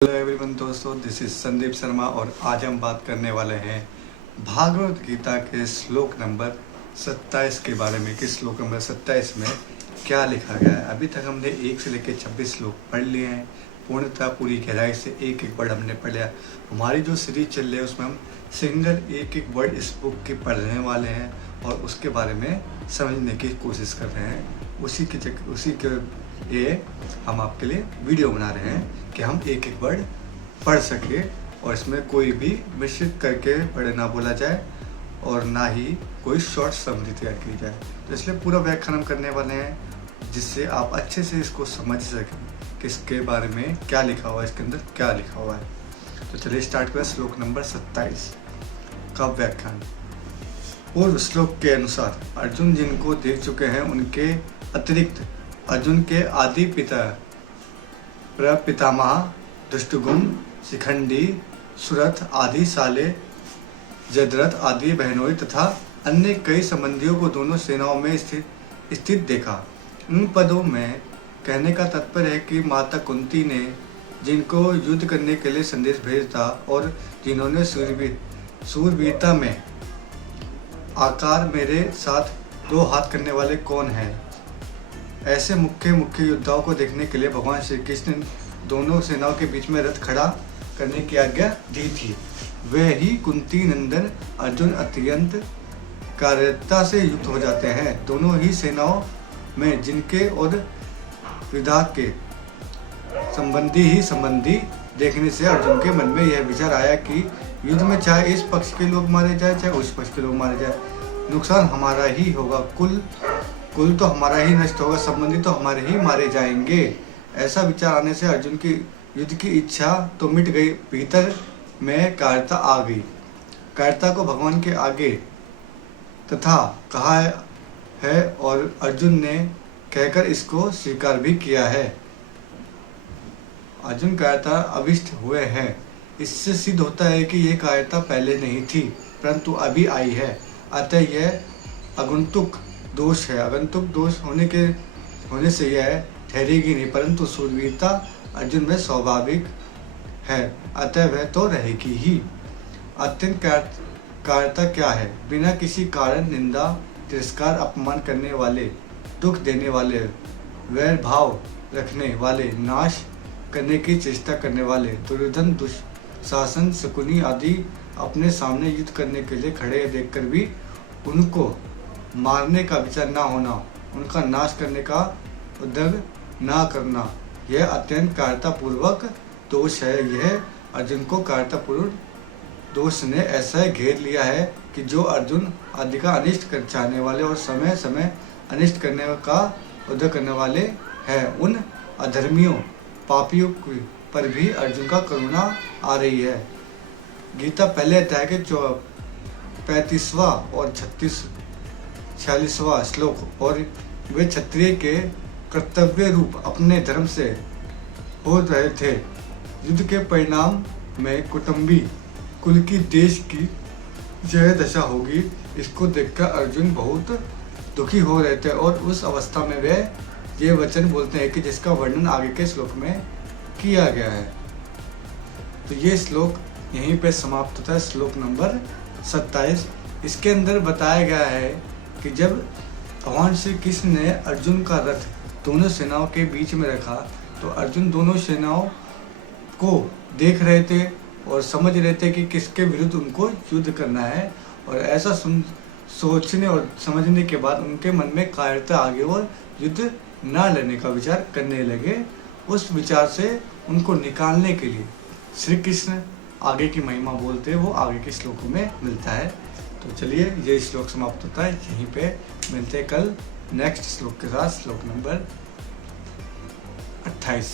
Hello everyone दोस्तों, this is Sandeep Sharma और आज हम बात करने वाले हैं भागवत गीता के श्लोक नंबर 27 के बारे में कि श्लोक नंबर 27 में क्या लिखा गया है। अभी तक हमने 1 से लेकर 26 श्लोक पढ़ लिए हैं। पूर्णतः पूरी गहराई से एक एक वर्ड हमने पढ़ लिया। हमारी जो सीरीज चल रही है उसमें हम सिंगल एक एक वर्ड इस बुक की पढ़ने वाले हैं और उसके बारे में समझने की कोशिश कर रहे हैं। उसी के लिए हम आपके लिए वीडियो बना रहे हैं कि हम एक एक वर्ड पढ़ सके और इसमें कोई भी मिश्रित करके पढ़े ना बोला जाए और ना ही कोई शॉर्ट समरी तैयार की जाए। तो इसलिए पूरा व्याख्यान हम करने वाले हैं जिससे आप अच्छे से इसको समझ सकें कि इसके बारे में क्या लिखा हुआ है, इसके अंदर क्या लिखा हुआ है। तो चलिए स्टार्ट करें श्लोक नंबर 27 का व्याख्यान। पूर्व श्लोक के अनुसार अर्जुन जिनको देख चुके हैं उनके अतिरिक्त अर्जुन के आदि पिता प्रपितामह दुष्टुगुम्न, शिखंडी, सुरथ आदि साले, जयद्रथ आदि बहनोई तथा अन्य कई संबंधियों को दोनों सेनाओं में स्थित देखा। इन पदों में कहने का तात्पर्य है कि माता कुंती ने जिनको युद्ध करने के लिए संदेश भेजा और जिन्होंने सूरवीरता में आकार मेरे साथ 2 हाथ करने वाले कौन हैं। ऐसे मुख्य योद्धाओं को देखने के लिए भगवान श्री कृष्ण ने दोनों सेनाओं के बीच में रथ खड़ा करने की आज्ञा दी थी। वे ही कुंती नंदन अर्जुन अत्यंत कार्यता से युक्त हो जाते हैं। दोनों ही सेनाओं में जिनके और विधायक के संबंधी देखने से अर्जुन के मन में यह विचार आया कि युद्ध में चाहे इस पक्ष के लोग मारे जाए चाहे उस पक्ष के लोग मारे जाए, नुकसान हमारा ही होगा। कुल तो हमारा ही नष्ट होगा, संबंधी तो हमारे ही मारे जाएंगे। ऐसा विचार आने से अर्जुन की युद्ध की इच्छा तो मिट गई, भीतर में कायरता आ गई। कायरता को भगवान के आगे तथा कहा है और अर्जुन ने कहकर इसको स्वीकार भी किया है। अर्जुन कायरता अविष्ट हुए हैं। इससे सिद्ध होता है कि यह कायरता पहले नहीं थी परंतु अभी आई है। अतः यह आगंतुक दोष है। आगंतुक दोष होने से यह ठहरेगी नहीं, परंतु सूरवीरता अर्जुन में स्वाभाविक है, अतः वह तो रहेगी ही। अत्यंत कायरता क्या है? बिना किसी कारण निंदा, तिरस्कार, अपमान करने वाले, दुख देने वाले, वैर भाव रखने वाले, नाश करने की चेष्टा करने वाले, दुर्योधन, दुशासन, शकुनी आदि अपने सामने युद्ध करने के लिए खड़े देखकर भी उनको मारने का विचार ना होना, उनका नाश करने का उद्योग ना करना, यह अत्यंत कायरतापूर्वक दोष है। यह अर्जुन को कायरतापूर्वक दोष ने ऐसा घेर लिया है कि जो अर्जुन आदि का अनिष्ट कर चाहने वाले और समय समय अनिष्ट करने का उद्योग करने वाले हैं, उन अधर्मियों पापियों पर भी अर्जुन का करुणा आ रही है। गीता पहले अध्याय के 35वां और 46वां श्लोक और वे क्षत्रिय के कर्तव्य रूप अपने धर्म से हो रहे थे। युद्ध के परिणाम में कुटुंबी कुल की देश की जय दशा होगी, इसको देखकर अर्जुन बहुत दुखी हो रहे थे और उस अवस्था में वे ये वचन बोलते हैं कि जिसका वर्णन आगे के श्लोक में किया गया है। तो ये श्लोक यहीं पे समाप्त होता है, श्लोक नंबर 27। इसके अंदर बताया गया है कि जब भगवान श्री कृष्ण ने अर्जुन का रथ दोनों सेनाओं के बीच में रखा तो अर्जुन दोनों सेनाओं को देख रहे थे और समझ रहे थे कि किसके विरुद्ध उनको युद्ध करना है। और ऐसा सोचने और समझने के बाद उनके मन में कायरता आ गई और युद्ध ना लड़ने का विचार करने लगे। उस विचार से उनको निकालने के लिए श्री कृष्ण आगे की महिमा बोलते हैं, वो आगे के श्लोकों में मिलता है। तो चलिए ये श्लोक समाप्त होता है यहीं पे। मिलते हैं कल नेक्स्ट श्लोक के साथ, श्लोक नंबर 28।